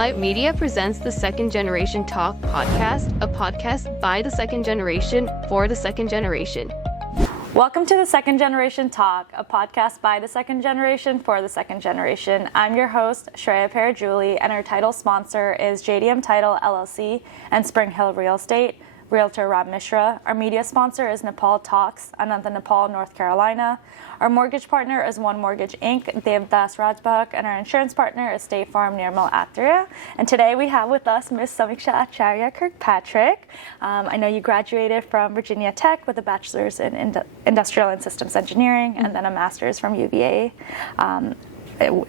Spotlight Media presents the Second Generation Talk podcast, a podcast by the second generation for the second generation. Welcome to the Second Generation Talk, a podcast by the second generation for the second generation. I'm your host, Shreya Parajuli, and our title sponsor is JDM Title LLC and Spring Hill Real Estate. Realtor Rob Mishra. Our media sponsor is Nepal Talks, Anantha, Nepal, North Carolina. Our mortgage partner is One Mortgage Inc., Devdas Rajbhak, and our insurance partner is State Farm Nirmal Atharya. And today we have with us Ms. Samikshya Acharya Kirkpatrick. I know you graduated from Virginia Tech with a bachelor's in industrial and systems engineering and then a master's from UVA.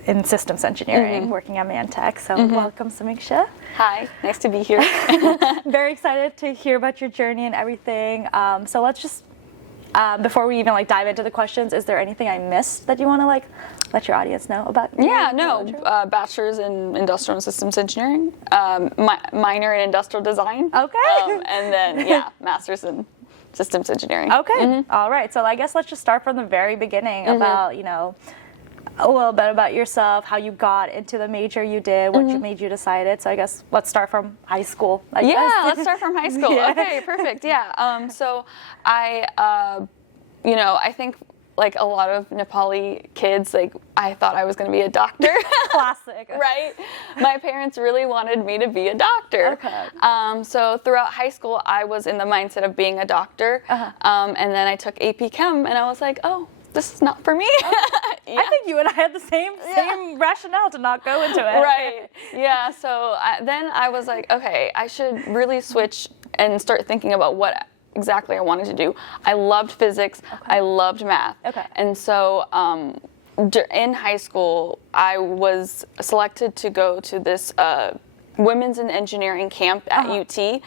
In systems engineering, working at Mantech. So welcome, Samikshya. Hi, nice to be here. Very excited to hear about your journey and everything. So let's just, before we even dive into the questions, is there anything I missed that you want to let your audience know about? Bachelor's in industrial and systems engineering, minor in industrial design. Okay. And then, master's in systems engineering. Okay. All right. So I guess let's just start from the very beginning about, a little bit about yourself, how you got into the major you did, what made you decide it. So I guess let's start from high school. Let's start from high school. Yeah. Okay, perfect. Yeah. So I think like a lot of Nepali kids, I thought I was going to be a doctor. Classic. Right? My parents really wanted me to be a doctor. Okay. So throughout high school, I was in the mindset of being a doctor. And then I took AP Chem, and I was like, oh, this is not for me. I think you and I had the same rationale to not go into it. Right. Yeah. So then I was like, okay, I should really switch and start thinking about what exactly I wanted to do. I loved physics. Okay. I loved math. Okay. And so in high school, I was selected to go to this women's in engineering camp at UT.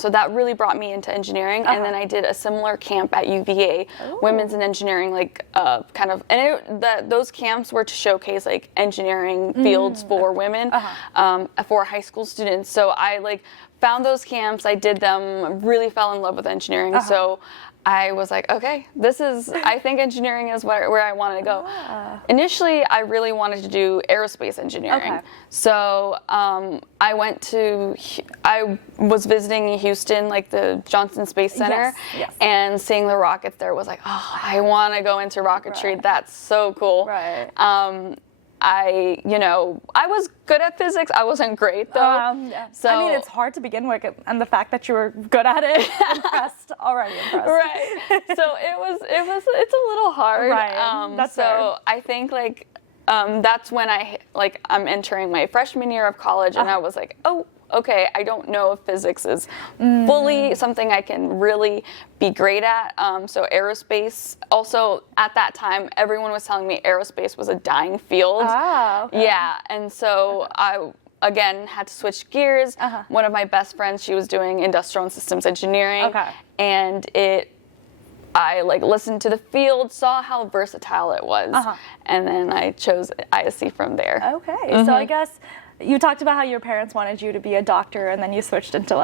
So that really brought me into engineering. And then I did a similar camp at UVA, women's in engineering, those camps were to showcase engineering fields for women, for high school students. So I found those camps, I did them, really fell in love with engineering. So I was like, okay, I think engineering is where I want to go. Initially, I really wanted to do aerospace engineering. Okay. So I was visiting Houston, the Johnson Space Center, and seeing the rockets there was like, oh, I want to go into rocketry. Right. That's so cool. Right. I was good at physics. I wasn't great though. So it's hard to begin with, and the fact that you were good at it, already impressed. Right. So it's a little hard. Right. That's so fair. I think that's when I'm entering my freshman year of college, and I was like, oh, okay, I don't know if physics is fully something I can really be great at. So aerospace, also at that time, everyone was telling me aerospace was a dying field. Oh, okay. Yeah, and so I, again, had to switch gears. One of my best friends, she was doing industrial and systems engineering. Okay. And I listened to the field, saw how versatile it was, and then I chose ISC from there. Okay, so I guess you talked about how your parents wanted you to be a doctor, and then you switched into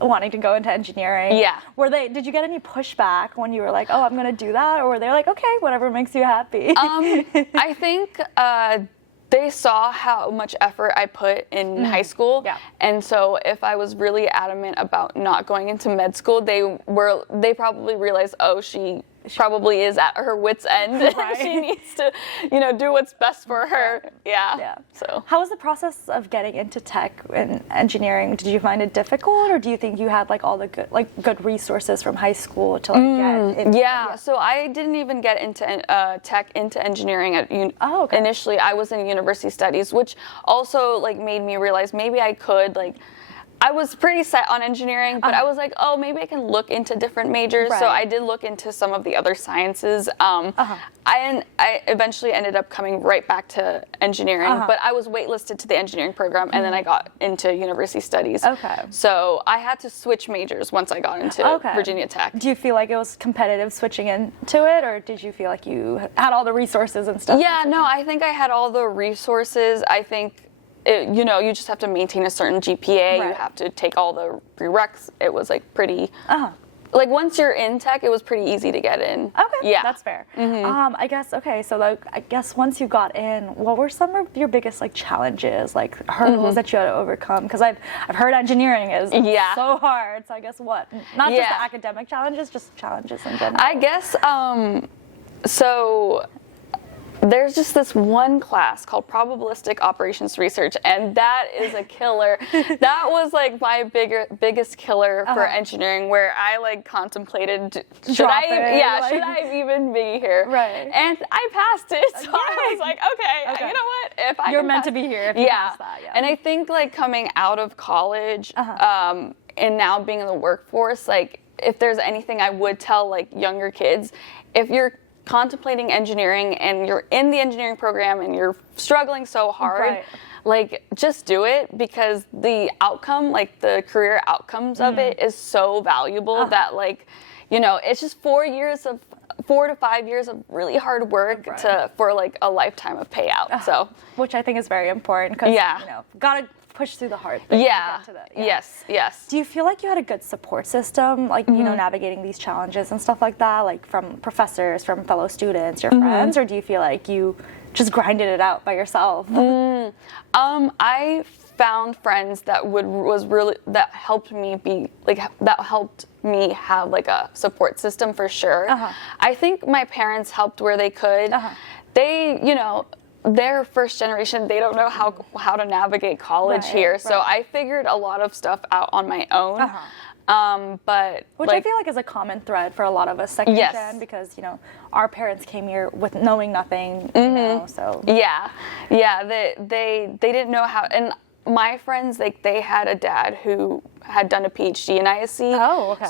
wanting to go into engineering. Yeah. Did you get any pushback when you were like, oh, I'm going to do that? Or were they like, okay, whatever makes you happy? I think they saw how much effort I put in high school. Yeah. And so if I was really adamant about not going into med school, they probably realized, oh, she probably is at her wit's end. Right. She needs to, do what's best for her. Yeah. So how was the process of getting into tech and engineering? Did you find it difficult, or do you think you had all the good resources from high school to get into? Yeah. So I didn't even get into tech, into engineering initially. I was in university studies, which also made me realize maybe I could I was pretty set on engineering, but I was like, oh, maybe I can look into different majors. Right. So I did look into some of the other sciences. I eventually ended up coming right back to engineering, but I was waitlisted to the engineering program, and then I got into university studies. Okay. So I had to switch majors once I got into Virginia Tech. Do you feel like it was competitive switching into it, or did you feel like you had all the resources and stuff? Yeah, no, I think I had all the resources. I think you just have to maintain a certain GPA. Right. You have to take all the prereqs. It was pretty like once you're in tech, it was pretty easy to get in. Okay, Yeah. that's fair. I guess, okay, so like, I guess once you got in, what were some of your biggest like challenges, like hurdles that you had to overcome? Because I've heard engineering is so hard, so I guess what? Not just the academic challenges, just challenges in general. I guess, so there's just this one class called Probabilistic Operations Research, and that is a killer. That was like my biggest killer for engineering, where I like contemplated, should I even be here? Right. And I passed it, so I was like, okay, you know what? If I You're meant to be here if you pass that, And I think like coming out of college, and now being in the workforce, like if there's anything I would tell like younger kids, if you're contemplating engineering and you're in the engineering program and you're struggling so hard, like just do it, because the outcome, like the career outcomes of it is so valuable that like, you know, it's just 4 to 5 years of really hard work for like a lifetime of payout. So, which I think is very important, because you know, gotta push through the hard things to get to that. Yes. Do you feel like you had a good support system, like, you know, navigating these challenges and stuff like that, like from professors, from fellow students, your friends, or do you feel like you just grinded it out by yourself? I found friends that helped me have like a support system for sure. I think my parents helped where they could. They, you know, they're first generation, they don't know how to navigate college here. So I figured a lot of stuff out on my own. But which like, I feel like is a common thread for a lot of us second gen, because, you know, our parents came here with knowing nothing, you know, so. They didn't know how, and my friends, like they had a dad who had done a PhD in ISC. Oh, okay.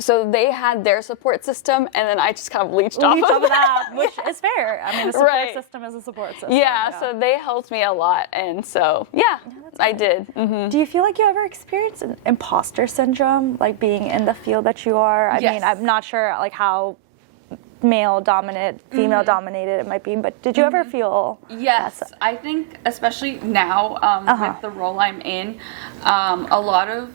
So they had their support system, and then I just kind of leached off of that, which is fair. I mean, a support system is a support system. So they helped me a lot, and so I did. Do you feel like you ever experienced an imposter syndrome, like being in the field that you are? I mean, I'm not sure like how male dominant, female dominated it might be, but did you ever feel? Yes, I think especially now with the role I'm in, a lot of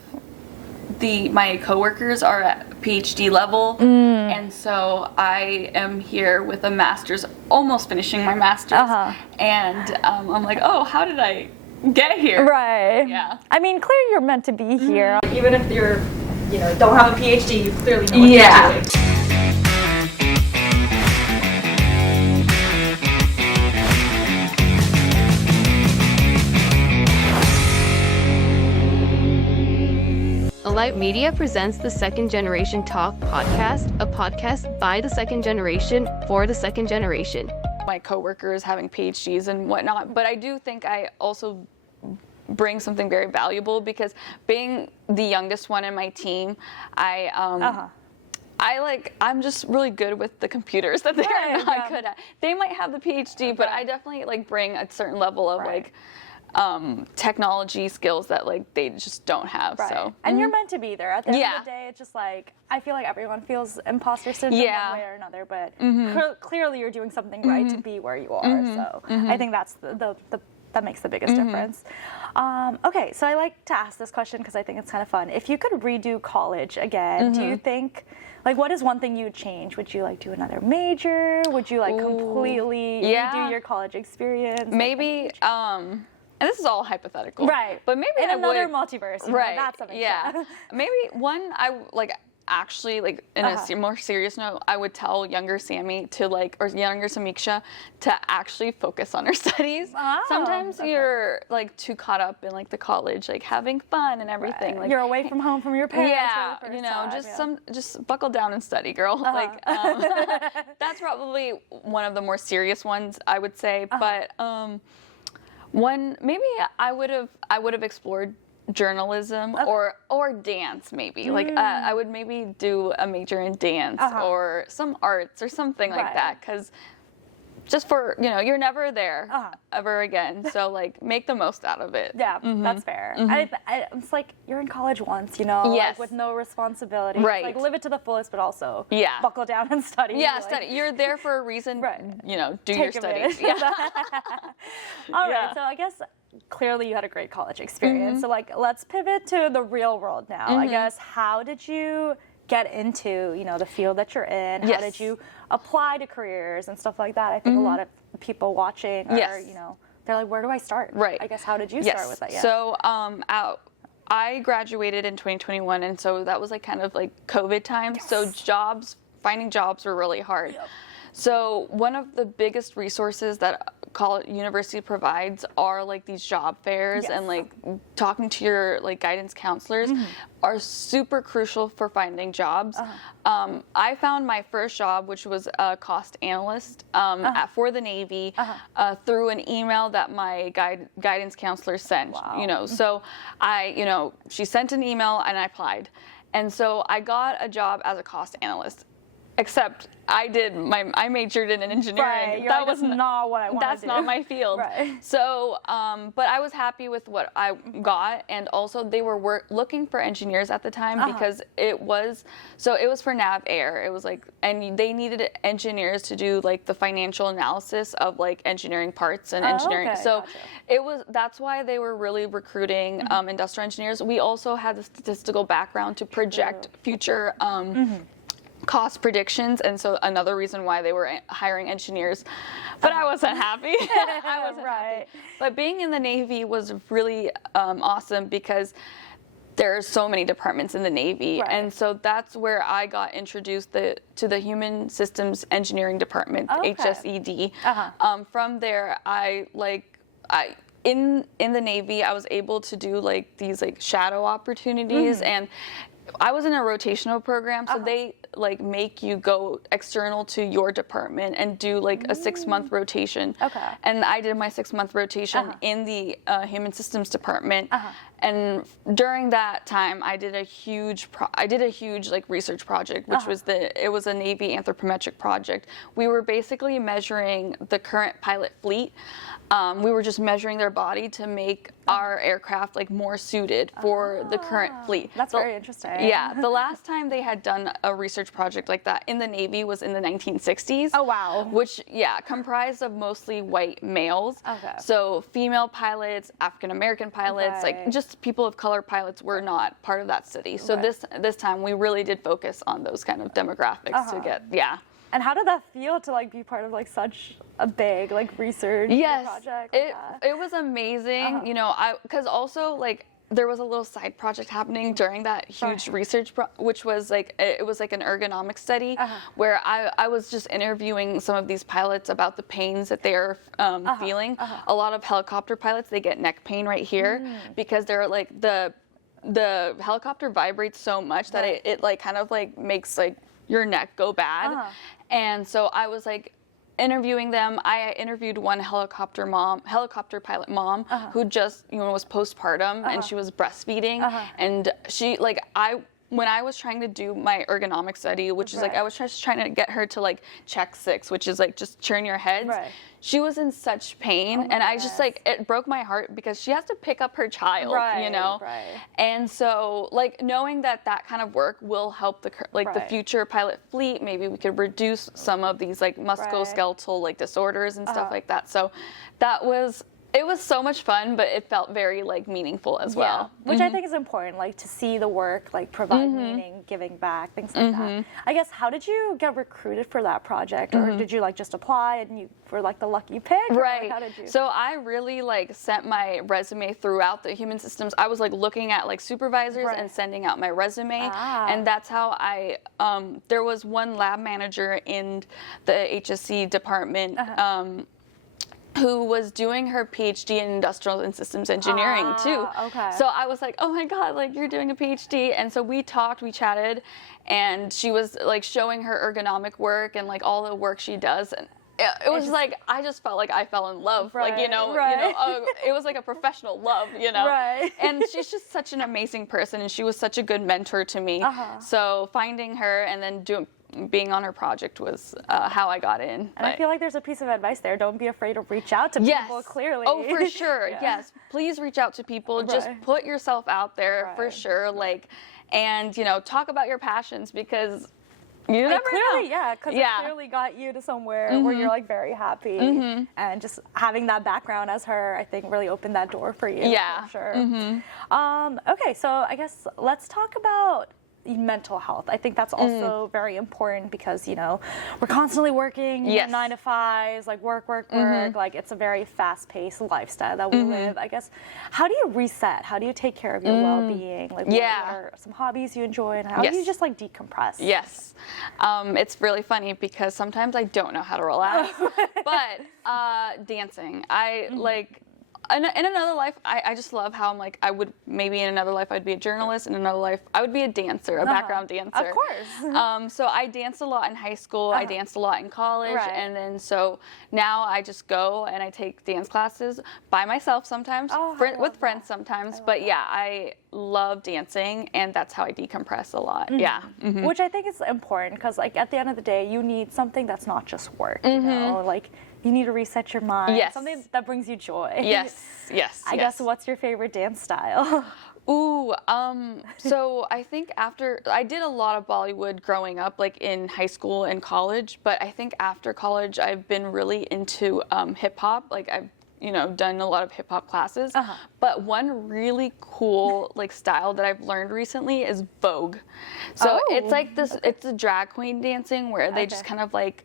my coworkers are at PhD level, and so I am here with a master's, almost finishing my master's, and I'm like, oh, how did I get here? Right. Yeah. I mean, clearly you're meant to be here. Even if you're, you know, don't have a PhD, you clearly know what you're doing. Alight Media presents the Second Generation Talk podcast, a podcast by the second generation for the second generation. My coworkers having PhDs and whatnot, but I do think I also bring something very valuable, because being the youngest one in my team, I'm just really good with the computers that they're not good at. They might have the PhD, but I definitely like bring a certain level of like technology skills that like they just don't have. So and you're meant to be there. At the end of the day, it's just like, I feel like everyone feels imposter syndrome one way or another, but clearly you're doing something right to be where you are. So I think that's that makes the biggest difference. Okay, so I like to ask this question because I think it's kind of fun. If you could redo college again, do you think, like, what is one thing you would change? Would you like do another major? Would you like completely redo your college experience? Maybe, and this is all hypothetical. Right. But maybe in another multiverse. Right. That's something. Yeah. Maybe one, I like, actually, like, in a more serious note, I would tell younger Sammy to like, or younger Samikshya to actually focus on her studies. Sometimes you're like too caught up in like the college, like having fun and everything. Like you're away from home from your parents. Yeah, you know, just buckle down and study, girl. Like that's probably one of the more serious ones, I would say. But maybe I would have explored journalism or dance, maybe. Like I would maybe do a major in dance or some arts or something like that, because just for, you know, you're never there ever again, so like make the most out of it. That's fair. It's like you're in college once, you know, like, with no responsibility, like live it to the fullest, but also buckle down and study. Study. You're there for a reason. You know, do your studies. All right, so I guess clearly you had a great college experience. So like, let's pivot to the real world now. I guess, how did you get into, you know, the field that you're in? How Yes. did you apply to careers and stuff like that? I think a lot of people watching are, Yes. you know, they're like, where do I start? Right. I guess, how did you Yes. start with that? Yeah. So I graduated in 2021, and so that was like kind of like COVID time. Yes. So finding jobs were really hard. Yep. So one of the biggest resources that college university provides are like these job fairs, Yes. and like talking to your like guidance counselors are super crucial for finding jobs. I found my first job, which was a cost analyst for the Navy, through an email that my guidance counselor sent. Wow. You know, so she sent an email and I applied, and so I got a job as a cost analyst. Except I majored in engineering. Right. That was not what I wanted to do. That's not my field. Right. So, but I was happy with what I got, and also they were looking for engineers at the time because it was for Nav Air. It was like, and they needed engineers to do like the financial analysis of like engineering parts and engineering. Okay. So Gotcha. that's why they were really recruiting industrial engineers. We also had the statistical background to project future cost predictions, and so another reason why they were hiring engineers, but I wasn't happy. I wasn't Right. happy. But being in the Navy was really awesome because there are so many departments in the Navy, Right. and so that's where I got introduced to the Human Systems Engineering Department, Okay. HSED. From there, in the Navy, I was able to do like these like shadow opportunities, and I was in a rotational program, so they like make you go external to your department and do like a 6-month rotation. Okay. And I did my 6-month rotation in the Human Systems Department, and during that time, I did a huge like research project, which was it was a Navy anthropometric project. We were basically measuring the current pilot fleet. We were just measuring their body to make our aircraft like more suited for the current fleet. That's very interesting. Yeah, the last time they had done a research project like that in the Navy was in the 1960s. Oh, wow. Which, comprised of mostly white males. Okay. So female pilots, African American pilots, Right. like just people of color pilots were not part of that study. So Right. this time we really did focus on those kind of demographics to get, And how did that feel to like be part of like such a big like research project? Like that? It was amazing. You know, because also like there was a little side project happening during that huge research, which was like it was like an ergonomic study where I was just interviewing some of these pilots about the pains that they're feeling. A lot of helicopter pilots, they get neck pain right here because they're like the helicopter vibrates so much that it like kind of like makes like your neck go bad. And so I was like interviewing them. I interviewed one helicopter pilot mom who just was postpartum and she was breastfeeding, and she like when I was trying to do my ergonomic study, which is like I was just trying to get her to like check 6, which is like just turn your heads. She was in such pain, and I just like it broke my heart because she has to pick up her child, you know. And so like knowing that kind of work will help the future pilot fleet, maybe we could reduce some of these like musculoskeletal like disorders and stuff like that. So it was so much fun, but it felt very like meaningful as well. Which I think is important, like to see the work like provide meaning, giving back, things like that. I guess, how did you get recruited for that project, or did you like just apply and you were like the lucky pick? Right. Like, how did you? So I really like sent my resume throughout the human systems. I was like looking at like supervisors and sending out my resume, and that's how I. There was one lab manager in the HSC department. Who was doing her PhD in industrial and systems engineering too. Okay. So I was like, oh my God, like you're doing a PhD. And so we chatted, and she was like showing her ergonomic work and like all the work she does. And it was like, I just felt like I fell in love, like, it was like a professional love, and she's just such an amazing person, and she was such a good mentor to me. So finding her and then being on her project was how I got in. And I feel like there's a piece of advice there. Don't be afraid to reach out to people, clearly. Oh, for sure. Yes. Please reach out to people. Just put yourself out there for sure. Like, and, talk about your passions because you never know. Because it clearly got you to somewhere where you're like very happy. And just having that background as her, I think really opened that door for you. Yeah. For sure. Okay, so I guess let's talk about mental health. I think that's also very important because, you know, we're constantly working, you know, 9 to 5s, like work. Like it's a very fast-paced lifestyle that we live. I guess, how do you reset? How do you take care of your well-being? Like, what are some hobbies you enjoy, and how do you just like decompress? Yes. It's really funny because sometimes I don't know how to relax, but dancing. I like, in another life, I just love how I'm like, I would, maybe in another life I'd be a journalist, in another life I would be a dancer, a background dancer. Of course. So I danced a lot in high school, I danced a lot in college, and then so now I just go and I take dance classes by myself sometimes, with friends sometimes, but yeah, I love dancing, and that's how I decompress a lot. Which I think is important because, like, at the end of the day, you need something that's not just work, you know, like, you need to reset your mind. Something that brings you joy. Yes. I guess, what's your favorite dance style? Ooh, so I think after, I did a lot of Bollywood growing up, like in high school and college, but I think after college I've been really into hip hop. Like I've, you know, done a lot of hip hop classes, but one really cool like style that I've learned recently is Vogue. So it's like this, it's a drag queen dancing where they just kind of like,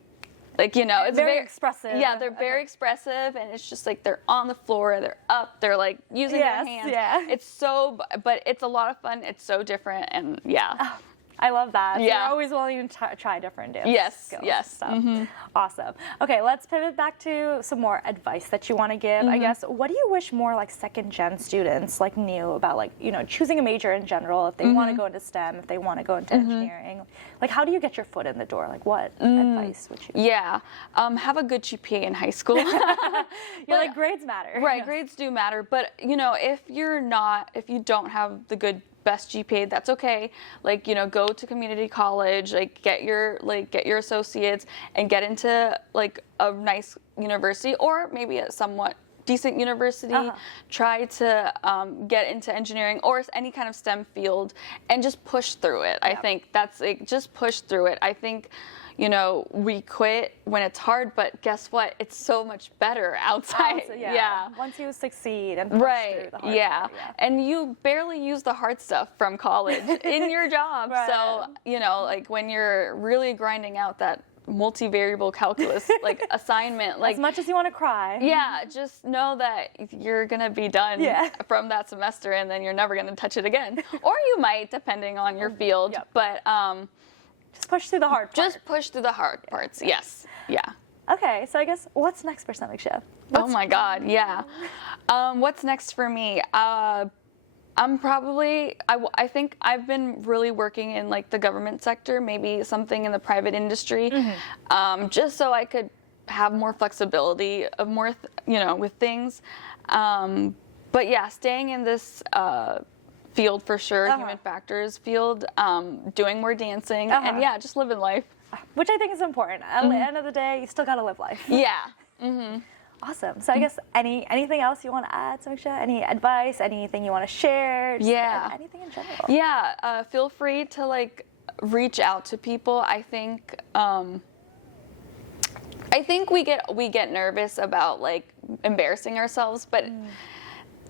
you know, it's very expressive. Yeah, they're very expressive, and it's just like they're on the floor, they're up, they're like using their hands. It's so, but it's a lot of fun. It's so different, and I love that. So you're always willing to try different dance skills. So. Awesome. Okay, let's pivot back to some more advice that you want to give. I guess, what do you wish more like second gen students like knew about, like, you know, choosing a major in general, if they want to go into STEM, if they want to go into engineering? Like, how do you get your foot in the door? Like, what advice would you? Have a good GPA in high school. Like, grades matter. Right, grades do matter, but you know, if you don't have the best GPA, that's okay. Like, you know, go to community college, like get your associates and get into like a nice university, or maybe a somewhat decent university. Try to get into engineering or any kind of STEM field and just push through it. I think that's like, just push through it. I think, you know, we quit when it's hard, but guess what? It's so much better outside. Once you succeed and push through the hard part, and you barely use the hard stuff from college in your job. So, you know, like when you're really grinding out that multivariable calculus like assignment, like as much as you want to cry, just know that you're gonna be done from that semester, and then you're never gonna touch it again, or you might, depending on your field. But just push through the hard part. Just push through the hard parts. Yes. Okay, so I guess, what's next for Samikshya? Oh my God, what's next for me? I'm probably, I think I've been really working in like the government sector, maybe something in the private industry, just so I could have more flexibility of more, you know, with things. But yeah, staying in this field for sure, human factors field, doing more dancing, and just living life. Which I think is important. At the end of the day, you still got to live life. Awesome. So I guess anything else you want to add, Samikshya? Any advice? Anything you want to share? Just anything in general? Feel free to like reach out to people. I think we get nervous about like embarrassing ourselves, but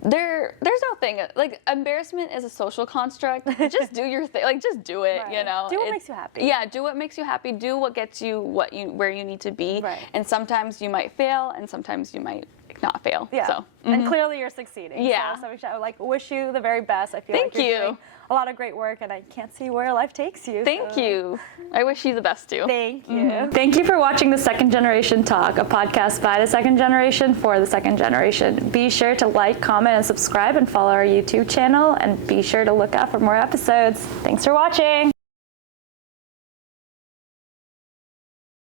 there's no thing like embarrassment is a social construct. Just do your thing, like just do it. You know, do what makes you happy. Do what makes you happy. Do what gets you where you need to be. And sometimes you might fail, and sometimes you might not fail. So and clearly you're succeeding. So I would like wish you the very best. I feel like you're doing a lot of great work, and I can't see where life takes you. Thank you. I wish you the best too. Thank you. Thank you for watching the Second Generation Talk, a podcast by the second generation for the second generation. Be sure to like, comment, and subscribe, and follow our YouTube channel, and be sure to look out for more episodes. Thanks for watching.